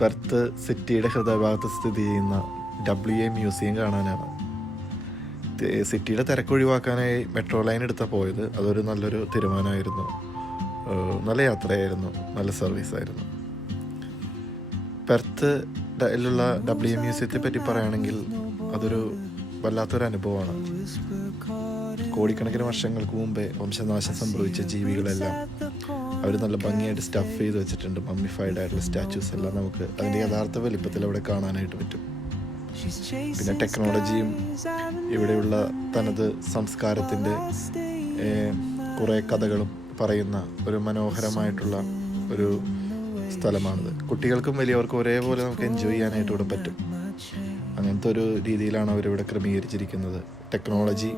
പെർത്ത് സിറ്റിയുടെ ഹൃദയഭാഗത്ത് സ്ഥിതി ചെയ്യുന്ന WA മ്യൂസിയം കാണാനാണ്. സിറ്റിയുടെ തിരക്കൊഴിവാക്കാനായി മെട്രോ ലൈൻ എടുത്താൽ പോയത്. അതൊരു നല്ലൊരു തീരുമാനമായിരുന്നു. നല്ല യാത്രയായിരുന്നു, നല്ല സർവീസായിരുന്നു. പെർത്തിലുള്ള WA മ്യൂസിയത്തെ പറ്റി പറയുകയാണെങ്കിൽ അതൊരു വല്ലാത്തൊരു അനുഭവമാണ്. കോടിക്കണക്കിന് വർഷങ്ങൾക്ക് മുമ്പേ വംശനാശം സംഭവിച്ച ജീവികളെല്ലാം അവർ നല്ല ഭംഗിയായിട്ട് സ്റ്റഫ് ചെയ്ത് വെച്ചിട്ടുണ്ട്. മമ്മിഫൈഡ് ആയിട്ടുള്ള സ്റ്റാച്യൂസ് എല്ലാം നമുക്ക് അതിൻ്റെ യഥാർത്ഥ വലിപ്പത്തിൽ അവിടെ കാണാനായിട്ട് പറ്റും. പിന്നെ ടെക്നോളജിയും ഇവിടെയുള്ള തനത് സംസ്കാരത്തിൻ്റെ കുറേ കഥകളും പറയുന്ന ഒരു മനോഹരമായിട്ടുള്ള ഒരു സ്ഥലമാണിത്. കുട്ടികൾക്കും വലിയവർക്കും ഒരേപോലെ നമുക്ക് എൻജോയ് ചെയ്യാനായിട്ട് ഇവിടെ പറ്റും. അങ്ങനത്തെ ഒരു രീതിയിലാണ് അവരിവിടെ ക്രമീകരിച്ചിരിക്കുന്നത്. ടെക്നോളജി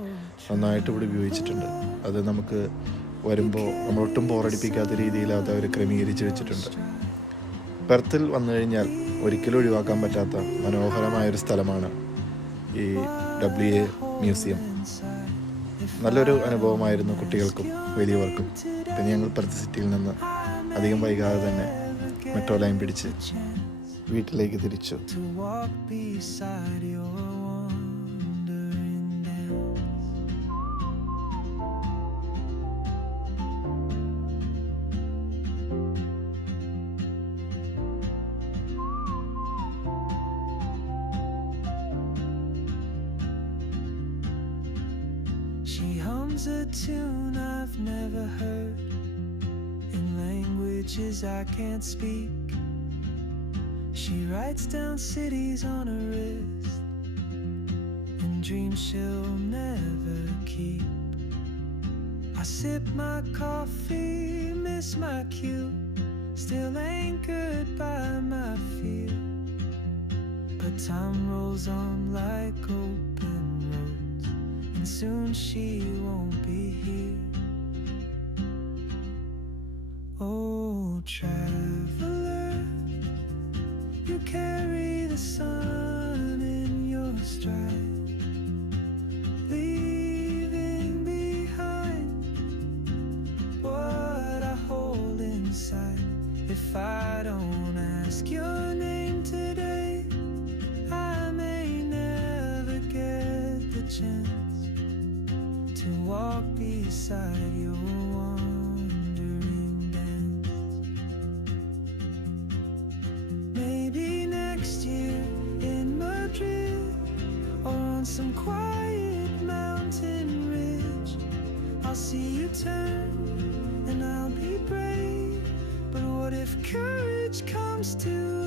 നന്നായിട്ട് ഇവിടെ ഉപയോഗിച്ചിട്ടുണ്ട്. അത് നമുക്ക് വരുമ്പോൾ നമ്മളൊട്ടും ബോറടിപ്പിക്കാത്ത രീതിയിൽ അത് അവർ ക്രമീകരിച്ച് വെച്ചിട്ടുണ്ട്. പെർത്തിൽ വന്നു കഴിഞ്ഞാൽ ഒരിക്കലും ഒഴിവാക്കാൻ പറ്റാത്ത മനോഹരമായൊരു സ്ഥലമാണ് ഈ WA മ്യൂസിയം. നല്ലൊരു അനുഭവമായിരുന്നു കുട്ടികൾക്കും വലിയവർക്കും. പിന്നെ ഞങ്ങൾ പെർത്ത് സിറ്റിയിൽ നിന്ന് അധികം വൈകാതെ തന്നെ മെട്രോ ലൈൻ പിടിച്ച് വീട്ടിലേക്ക് തിരിച്ചു. She hums a tune I've never heard in languages I can't speak. She writes down cities on her wrist and dreams she'll never keep. I sip my coffee, miss my cue, still anchored by my fear. But time rolls on like open roads, and soon she won't be here. Oh, traveler, you carry the sun in your stride, leaving behind what I hold inside. If I don't ask your name today, I may never get the chance to walk beside your wandering dance. Maybe next year in Madrid, or on some quiet mountain ridge, I'll see you turn and I'll be brave. But what if courage comes too late?